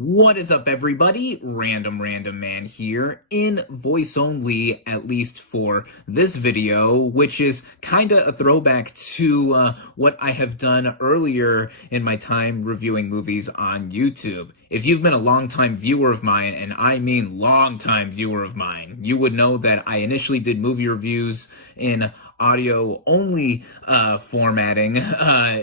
What is up, everybody? RandomRandomMan here, in voice only, at least for this video, which is kinda a throwback to what I have done earlier in my time reviewing movies on YouTube. If you've been a longtime viewer of mine, and I mean longtime viewer of mine, you would know that I initially did movie reviews in audio-only formatting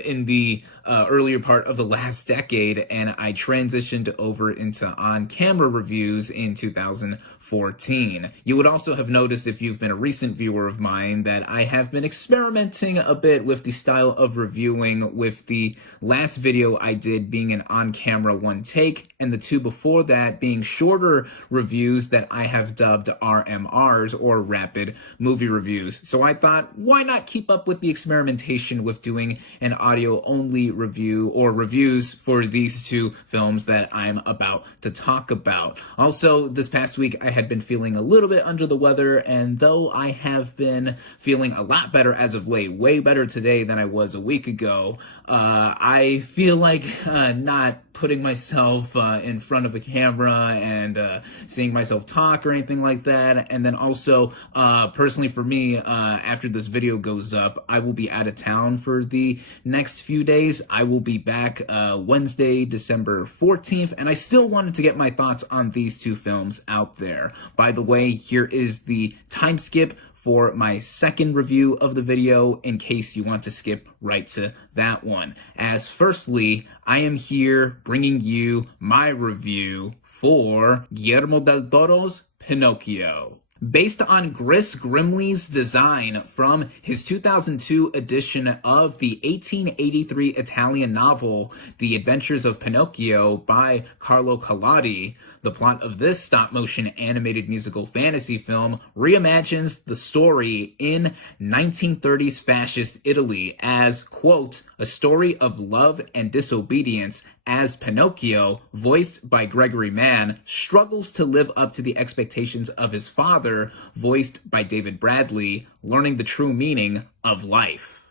in the earlier part of the last decade, and I transitioned over into on-camera reviews in 2014. You would also have noticed, if you've been a recent viewer of mine, that I have been experimenting a bit with the style of reviewing, with the last video I did being an on-camera one take, and the two before that being shorter reviews that I have dubbed RMRs, or Rapid Movie Reviews. So I thought, why not keep up with the experimentation with doing an audio-only review or reviews for these two films that I'm about to talk about. Also, this past week I had been feeling a little bit under the weather, and though I have been feeling a lot better as of late, way better today than I was a week ago, I feel like not putting myself in front of a camera and seeing myself talk or anything like that. And then also, personally for me, after this video goes up, I will be out of town for the next few days. I will be back Wednesday, December 14th, and I still wanted to get my thoughts on these two films out there. By the way, here is the time skip for my second review of the video, in case you want to skip right to that one. As firstly, I am here bringing you my review for Guillermo del Toro's Pinocchio. Based on Chris Grimley's design from his 2002 edition of the 1883 Italian novel, The Adventures of Pinocchio by Carlo Collodi, the plot of this stop-motion animated musical fantasy film reimagines the story in 1930s fascist Italy as, quote, a story of love and disobedience, as Pinocchio, voiced by Gregory Mann, struggles to live up to the expectations of his father, voiced by David Bradley, learning the true meaning of life.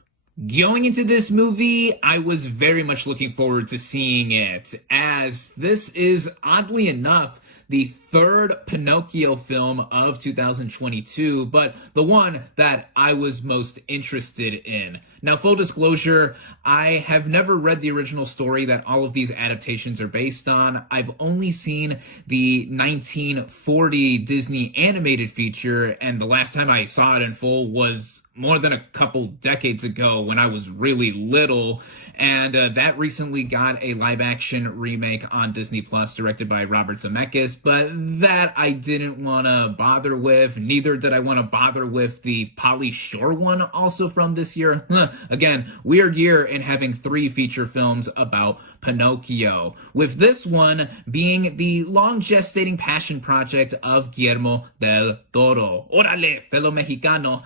Going into this movie, I was very much looking forward to seeing it, as this is, oddly enough, the third Pinocchio film of 2022, but the one that I was most interested in. Now, full disclosure, I have never read the original story that all of these adaptations are based on. I've only seen the 1940 Disney animated feature, and the last time I saw it in full was more than a couple decades ago when I was really little, and that recently got a live-action remake on Disney Plus directed by Robert Zemeckis, but that I didn't want to bother with. Neither did I want to bother with the Pauly Shore one, also from this year. Again, weird year in having 3 feature films about Pinocchio, with this one being the long-gestating passion project of Guillermo del Toro. Órale, fellow Mexicano.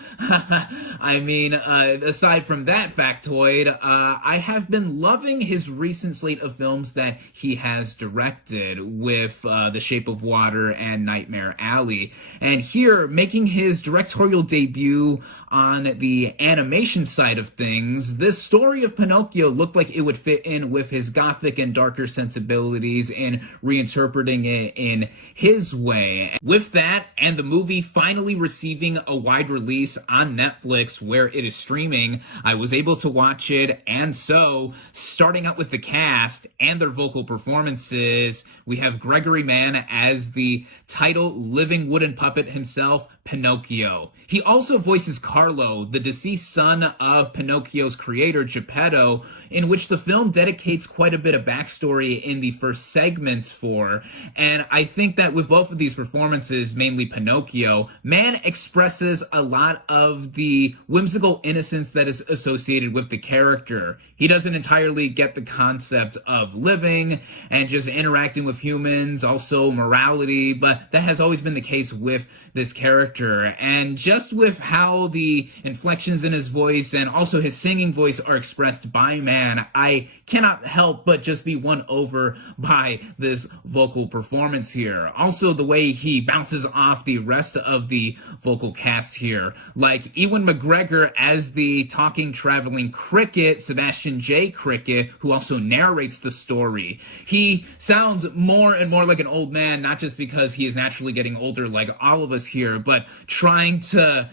I mean, aside from that factoid, I have been loving his recent slate of films that he has directed, with The Shape of Water and Nightmare Alley. And here, making his directorial debut on the animation side of things, this story of Pinocchio looked like it would fit in with his gothic and darker sensibilities and reinterpreting it in his way. With that, and the movie finally receiving a wide release on Netflix where it is streaming, I was able to watch it. And so, starting out with the cast and their vocal performances, we have Gregory Mann as the title living wooden puppet himself, Pinocchio. He also voices Carlo, the deceased son of Pinocchio's creator, Geppetto, in which the film dedicates quite a bit of backstory in the first segments for. And I think that with both of these performances, mainly Pinocchio, Mann expresses a lot of the whimsical innocence that is associated with the character. He doesn't entirely get the concept of living and just interacting with humans, also morality, but that has always been the case with this character. character, and just with how the inflections in his voice and also his singing voice are expressed by man, I cannot help but just be won over by this vocal performance here. Also, the way he bounces off the rest of the vocal cast here, like Ewan McGregor as the talking traveling cricket, Sebastian J. Cricket, who also narrates the story. He sounds more and more like an old man, not just because he is naturally getting older like all of us here, but trying to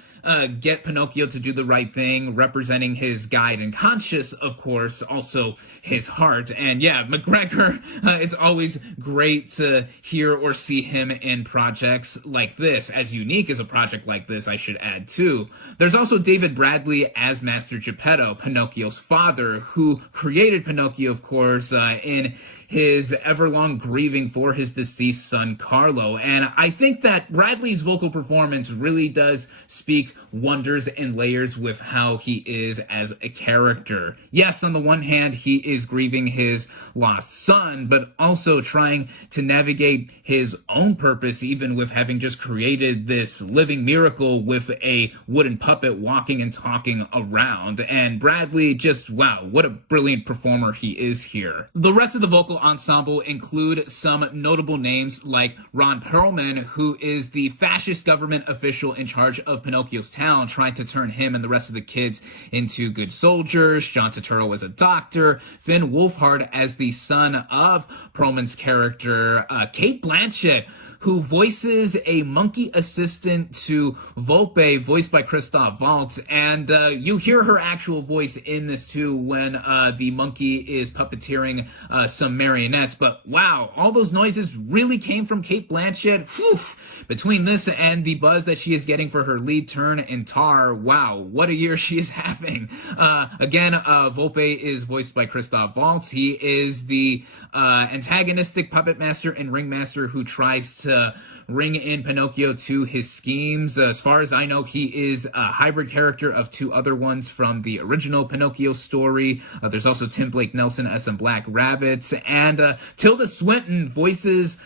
get Pinocchio to do the right thing, representing his guide and conscience, of course, also his heart. And yeah, McGregor, it's always great to hear or see him in projects like this, as unique as a project like this, I should add too. There's also David Bradley as Master Geppetto, Pinocchio's father, who created Pinocchio, of course, in his everlong grieving for his deceased son Carlo. And I think that Bradley's vocal performance really does speak wonders and layers with how he is as a character. Yes, on the one hand, he is grieving his lost son, but also trying to navigate his own purpose, even with having just created this living miracle with a wooden puppet walking and talking around. And Bradley, just wow, what a brilliant performer he is here. The rest of the vocal ensemble include some notable names like Ron Perlman, who is the fascist government official in charge of Pinocchio's town, trying to turn him and the rest of the kids into good soldiers. John Turturro as a doctor. Finn Wolfhard as the son of Perlman's character. Cate Blanchett, who voices a monkey assistant to Volpe, voiced by Christoph Waltz, and you hear her actual voice in this too when the monkey is puppeteering some marionettes. But wow, all those noises really came from Cate Blanchett. Whew. Between this and the buzz that she is getting for her lead turn in Tar, wow, what a year she is having. Again, Volpe is voiced by Christoph Waltz. He is the antagonistic puppet master and ringmaster who tries to ring in Pinocchio to his schemes. As far as I know, he is a hybrid character of two other ones from the original Pinocchio story. There's also Tim Blake Nelson as some Black Rabbits, and Tilda Swinton voices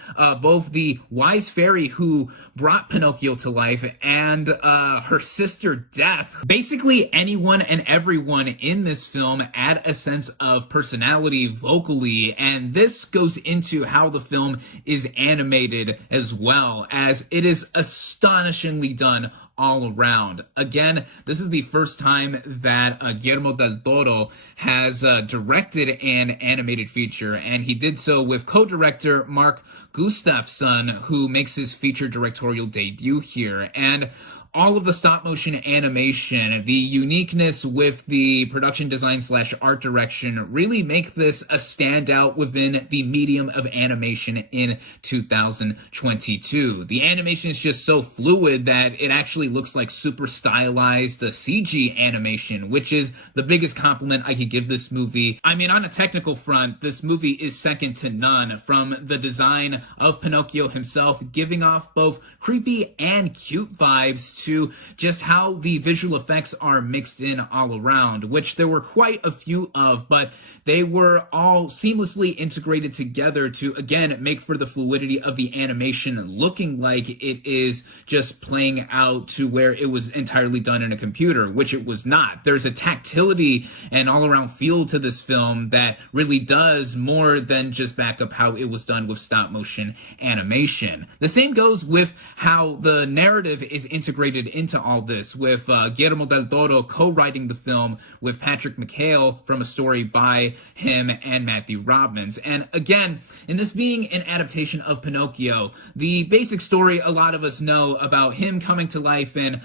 both the wise fairy who brought Pinocchio to life and her sister Death. Basically, anyone and everyone in this film add a sense of personality vocally, and this goes into how the film is animated as well, as it is astonishingly done all around. Again, this is the first time that Guillermo del Toro has directed an animated feature, and he did so with co-director Mark Gustafsson, who makes his feature directorial debut here. And all of the stop motion animation, the uniqueness with the production design / art direction really make this a standout within the medium of animation in 2022. The animation is just so fluid that it actually looks like super stylized CG animation, which is the biggest compliment I could give this movie. I mean, on a technical front, this movie is second to none, from the design of Pinocchio himself, giving off both creepy and cute vibes, to just how the visual effects are mixed in all around, which there were quite a few of, but they were all seamlessly integrated together to, again, make for the fluidity of the animation, looking like it is just playing out to where it was entirely done in a computer, which it was not. There's a tactility and all-around feel to this film that really does more than just back up how it was done with stop-motion animation. The same goes with how the narrative is integrated into all this, with Guillermo del Toro co-writing the film with Patrick McHale from a story by him and Matthew Robbins. And again, in this being an adaptation of Pinocchio, the basic story a lot of us know about him coming to life and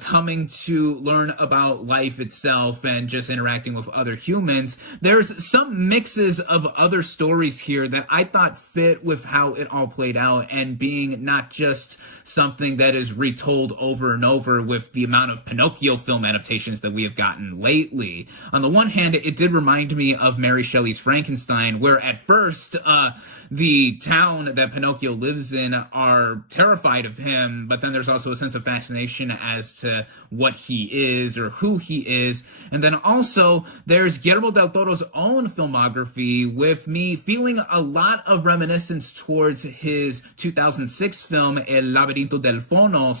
coming to learn about life itself and just interacting with other humans. There's some mixes of other stories here that I thought fit with how it all played out, and being not just something that is retold over and over with the amount of Pinocchio film adaptations that we have gotten lately. On the one hand, it did remind me of of Mary Shelley's Frankenstein, where at first, the town that Pinocchio lives in are terrified of him, but then there's also a sense of fascination as to what he is or who he is. And then also there's Guillermo del Toro's own filmography, with me feeling a lot of reminiscence towards his 2006 film El Laberinto del Fauno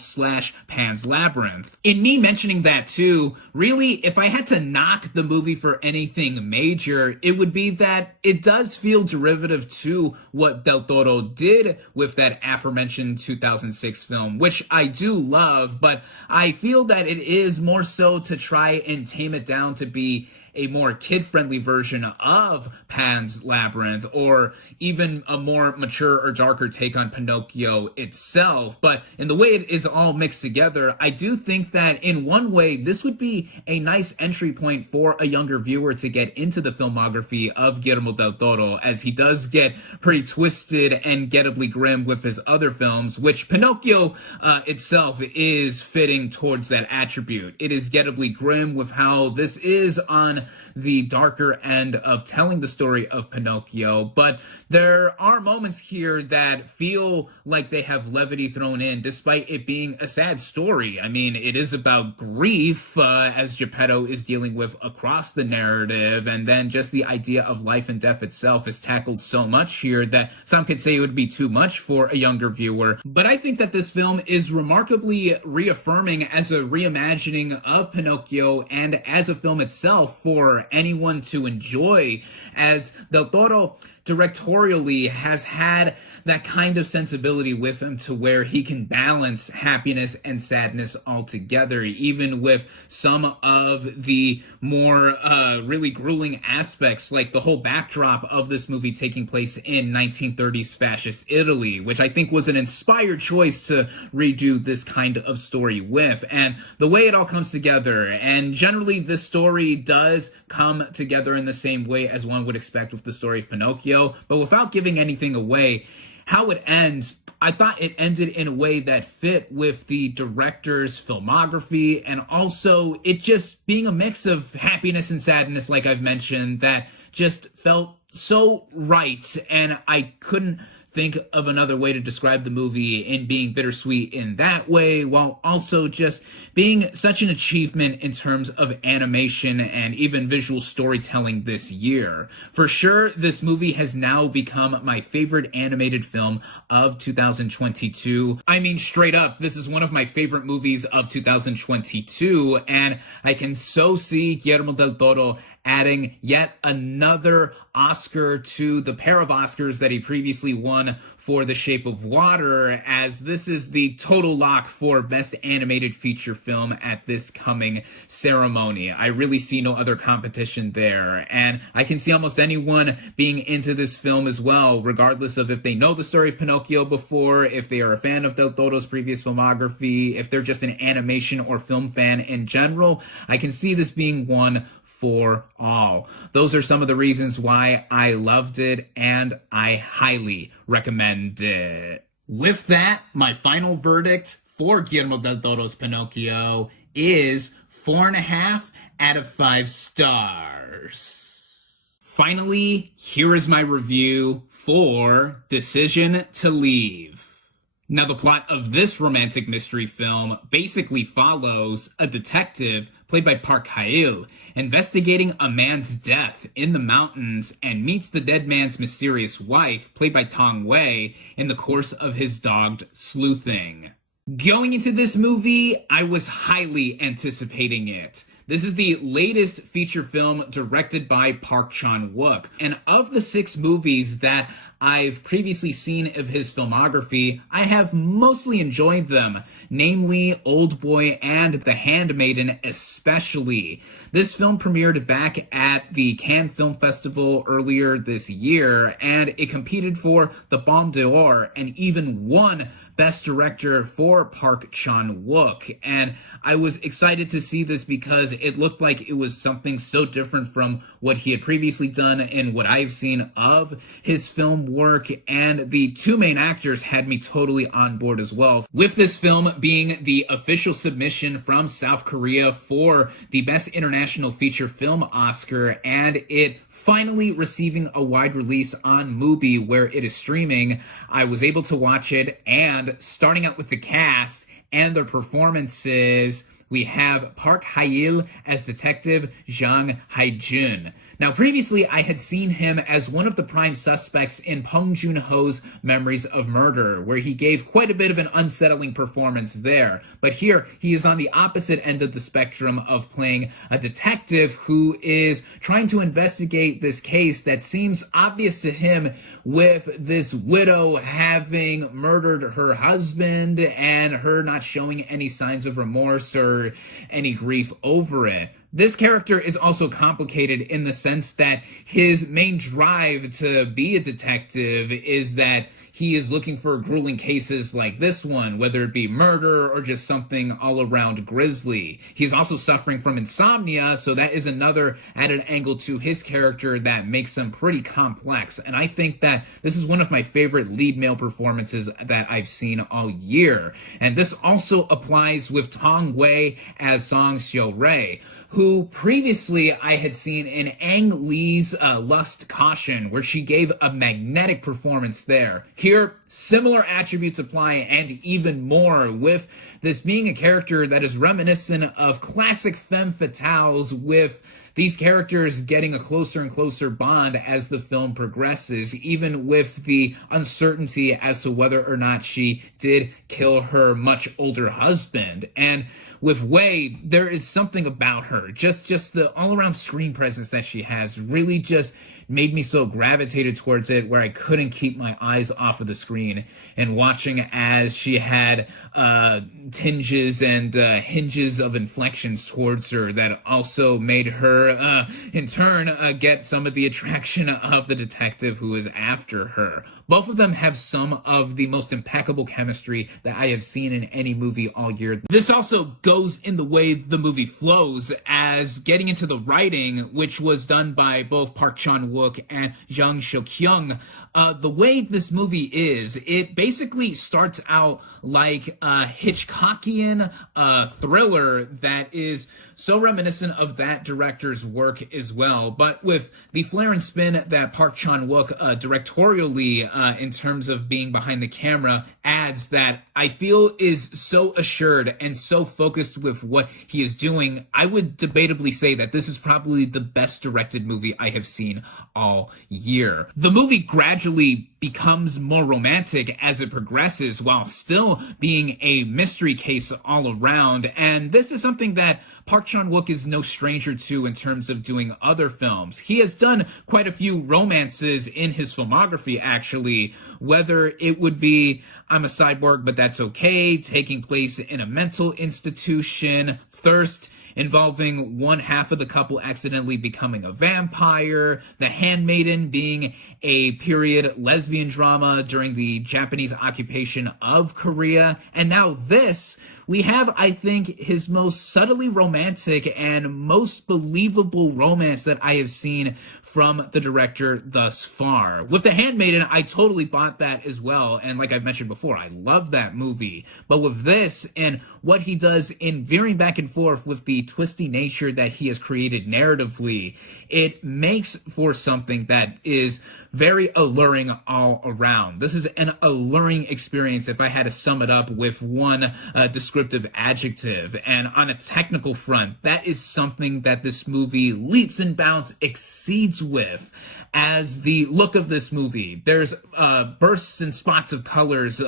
/ Pan's Labyrinth. In me mentioning that too, really, if I had to knock the movie for anything major, it would be that it does feel derivative to what Del Toro did with that aforementioned 2006 film, which I do love, but I feel that it is more so to try and tame it down to be a more kid-friendly version of Pan's Labyrinth, or even a more mature or darker take on Pinocchio itself. But in the way it is all mixed together, I do think that in one way, this would be a nice entry point for a younger viewer to get into the filmography of Guillermo del Toro, as he does get pretty twisted and gettably grim with his other films, which Pinocchio itself is fitting towards that attribute. It is gettably grim with how this is on the darker end of telling the story of Pinocchio, but there are moments here that feel like they have levity thrown in, despite it being a sad story. I mean, it is about grief, as Geppetto is dealing with across the narrative, and then just the idea of life and death itself is tackled so much here that some could say it would be too much for a younger viewer. But I think that this film is remarkably reaffirming as a reimagining of Pinocchio and as a film itself for anyone to enjoy, as Del Toro directorially has had that kind of sensibility with him to where he can balance happiness and sadness all together, even with some of the more really grueling aspects, like the whole backdrop of this movie taking place in 1930s fascist Italy, which I think was an inspired choice to redo this kind of story with, and the way it all comes together. And generally, this story does come together in the same way as one would expect with the story of Pinocchio, but without giving anything away. How it ends, I thought it ended in a way that fit with the director's filmography, and also it just being a mix of happiness and sadness, like I've mentioned, that just felt so right, and I couldn't think of another way to describe the movie in being bittersweet in that way, while also just being such an achievement in terms of animation and even visual storytelling this year. For sure, this movie has now become my favorite animated film of 2022. I mean, straight up, this is one of my favorite movies of 2022, and I can so see Guillermo del Toro adding yet another Oscar to the pair of Oscars that he previously won for The Shape of Water, as this is the total lock for Best Animated Feature Film at this coming ceremony. I really see no other competition there, and I can see almost anyone being into this film as well, regardless of if they know the story of Pinocchio before, if they are a fan of Del Toro's previous filmography, if they're just an animation or film fan in general. I can see this being one for all. Those are some of the reasons why I loved it, and I highly recommend it. With that, my final verdict for Guillermo del Toro's Pinocchio is 4.5 out of 5 stars. Finally, here is my review for Decision to Leave. Now, the plot of this romantic mystery film basically follows a detective played by Park Hae-il, investigating a man's death in the mountains, and meets the dead man's mysterious wife, played by Tong Wei, in the course of his dogged sleuthing. Going into this movie, I was highly anticipating it. This is the latest feature film directed by Park Chan-wook, and of the 6 movies that I've previously seen of his filmography, I have mostly enjoyed them, namely Old Boy and The Handmaiden especially. This film premiered back at the Cannes Film Festival earlier this year, and it competed for the Palme d'Or and even won Best Director for Park Chan-wook, and I was excited to see this because it looked like it was something so different from what he had previously done and what I've seen of his film work, and the two main actors had me totally on board as well. With this film being the official submission from South Korea for the Best International Feature Film Oscar, and it finally receiving a wide release on Mubi where it is streaming, I was able to watch it, and starting out with the cast and their performances, we have Park Hae-il as Detective Jang Hae-jun. Now, previously, I had seen him as one of the prime suspects in Bong Joon-ho's Memories of Murder, where he gave quite a bit of an unsettling performance there. But here, he is on the opposite end of the spectrum of playing a detective who is trying to investigate this case that seems obvious to him, with this widow having murdered her husband and her not showing any signs of remorse or any grief over it. This character is also complicated in the sense that his main drive to be a detective is that he is looking for grueling cases like this one, whether it be murder or just something all around grisly. He's also suffering from insomnia, so that is another added angle to his character that makes him pretty complex. And I think that this is one of my favorite lead male performances that I've seen all year. And this also applies with Tong Wei as Song Xiu-rui, who previously I had seen in Ang Lee's Lust Caution, where she gave a magnetic performance there. Here, similar attributes apply, and even more, with this being a character that is reminiscent of classic femme fatales, with these characters getting a closer and closer bond as the film progresses, even with the uncertainty as to whether or not she did kill her much older husband. And with Wei, there is something about her, just the all-around screen presence that she has really just made me so gravitated towards it, where I couldn't keep my eyes off of the screen, and watching as she had tinges and hinges of inflections towards her that also made her, in turn, get some of the attraction of the detective who is after her. Both of them have some of the most impeccable chemistry that I have seen in any movie all year. This also goes in the way the movie flows, as getting into the writing, which was done by both Park Chan-wook and Jung Seo-kyung. The way this movie is, it basically starts out like a Hitchcockian thriller that is so reminiscent of that director's work as well, but with the flair and spin that Park Chan-wook directorially, in terms of being behind the camera, adds, that I feel is so assured and so focused with what he is doing. I would debatably say that this is probably the best directed movie I have seen all year. The movie gradually becomes more romantic as it progresses, while still being a mystery case all around, and this is something that Park Chan-wook is no stranger to in terms of doing other films. He has done quite a few romances in his filmography, actually, whether it would be I'm a Cyborg But That's Okay, taking place in a mental institution, Thirst, involving one half of the couple accidentally becoming a vampire, The Handmaiden being a period lesbian drama during the Japanese occupation of Korea, and now this, we have, I think, his most subtly romantic and most believable romance that I have seen from the director thus far. With The Handmaiden, I totally bought that as well, and like I've mentioned before, I love that movie. But with this, and what he does in veering back and forth with the twisty nature that he has created narratively, it makes for something that is very alluring all around. This is an alluring experience if I had to sum it up with one descriptive adjective. And on a technical front, that is something that this movie leaps and bounds exceeds with. As the look of this movie, there's bursts and spots of colors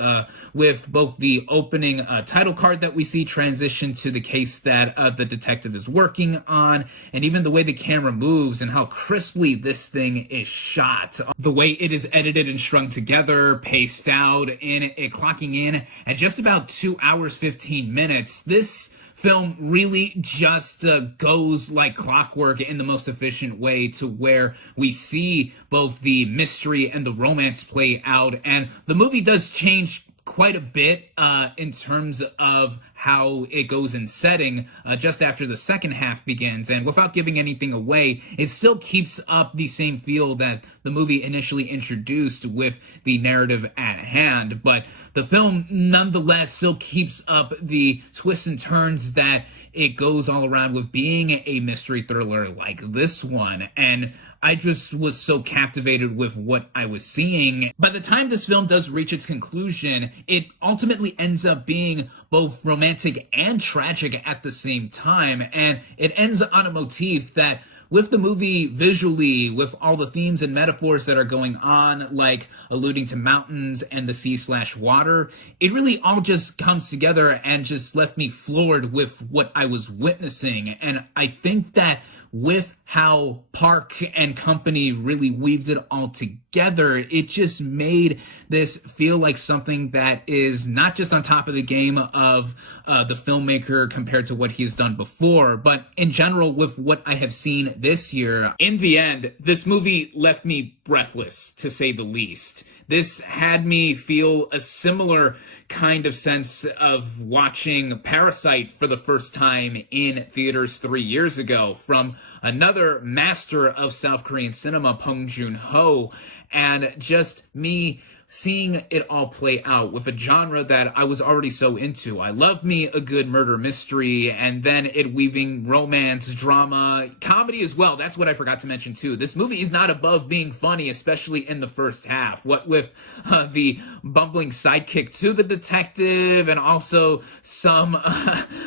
with both the opening title card that we see transition to the case that the detective is working on, and even the way the camera moves and how crisply this thing is shot. The way it is edited and strung together, paced out, and it clocking in at just about 2 hours, 15 minutes. This film really just goes like clockwork in the most efficient way, to where we see both the mystery and the romance play out, and the movie does change quite a bit in terms of how it goes in setting just after the second half begins. And without giving anything away, it still keeps up the same feel that the movie initially introduced with the narrative at hand. But the film nonetheless still keeps up the twists and turns that it goes all around with being a mystery thriller like this one. And I just was so captivated with what I was seeing. By the time this film does reach its conclusion, it ultimately ends up being both romantic and tragic at the same time. And it ends on a motif that, with the movie visually, with all the themes and metaphors that are going on, like alluding to mountains and the sea/water, it really all just comes together and just left me floored with what I was witnessing. And I think that with how Park and company really weaved it all together, it just made this feel like something that is not just on top of the game of the filmmaker compared to what he's done before, but in general with what I have seen this year. In the end, this movie left me breathless, to say the least. This had me feel a similar kind of sense of watching Parasite for the first time in theaters 3 years ago from another master of South Korean cinema, Bong Joon-ho, and just me seeing it all play out with a genre that I was already so into. I love me a good murder mystery, and then it weaving romance, drama, comedy as well. That's what I forgot to mention too. This movie is not above being funny, especially in the first half. What with the bumbling sidekick to the detective, and also some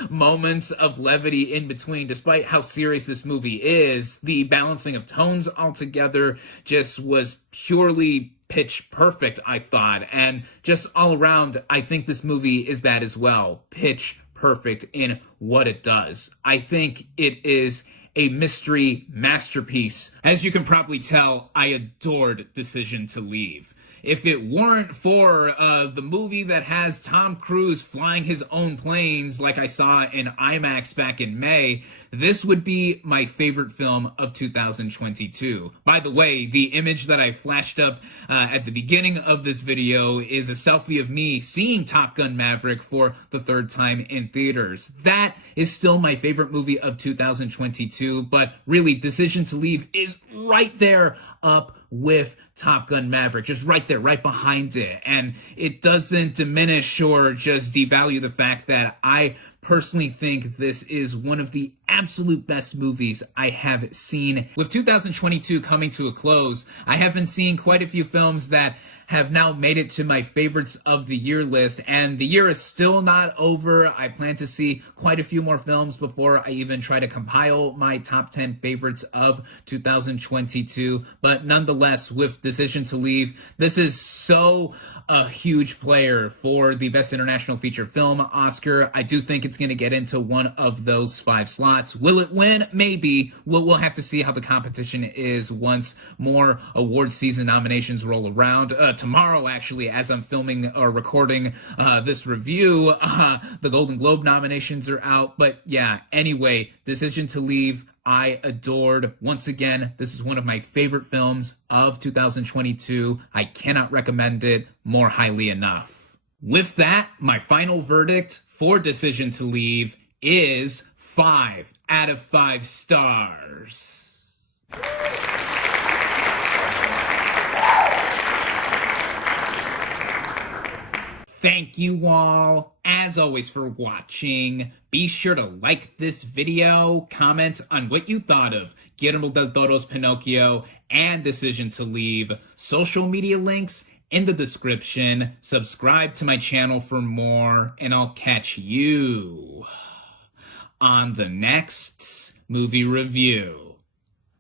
moments of levity in between. Despite how serious this movie is, the balancing of tones altogether just was purely pitch perfect, I thought. And just all around, I think this movie is that as well. Pitch perfect in what it does. I think it is a mystery masterpiece. As you can probably tell, I adored Decision to Leave. If it weren't for the movie that has Tom Cruise flying his own planes like I saw in IMAX back in May, this would be my favorite film of 2022. By the way, the image that I flashed up at the beginning of this video is a selfie of me seeing Top Gun Maverick for the third time in theaters. That is still my favorite movie of 2022, but really, Decision to Leave is right there up with Top Gun Maverick, just right there, right behind it. And it doesn't diminish or just devalue the fact that I personally think this is one of the absolute best movies I have seen. With 2022 coming to a close, I have been seeing quite a few films that have now made it to my favorites of the year list, and the year is still not over. I plan to see quite a few more films before I even try to compile my top 10 favorites of 2022, but nonetheless, with Decision to Leave, this is so a huge player for the Best International Feature Film Oscar. I do think it's going to get into one of those 5 slots. Will it win? Maybe. We'll have to see how the competition is once more award season nominations roll around. Tomorrow, actually, as I'm filming or recording this review, the Golden Globe nominations are out. But yeah, anyway, Decision to Leave, I adored. Once again, this is one of my favorite films of 2022. I cannot recommend it more highly enough. With that, my final verdict for Decision to Leave is 5 out of 5 stars. Thank you all, as always, for watching. Be sure to like this video, comment on what you thought of Guillermo del Toro's Pinocchio and Decision to Leave. Social media links in the description. Subscribe to my channel for more, and I'll catch you on the next movie review.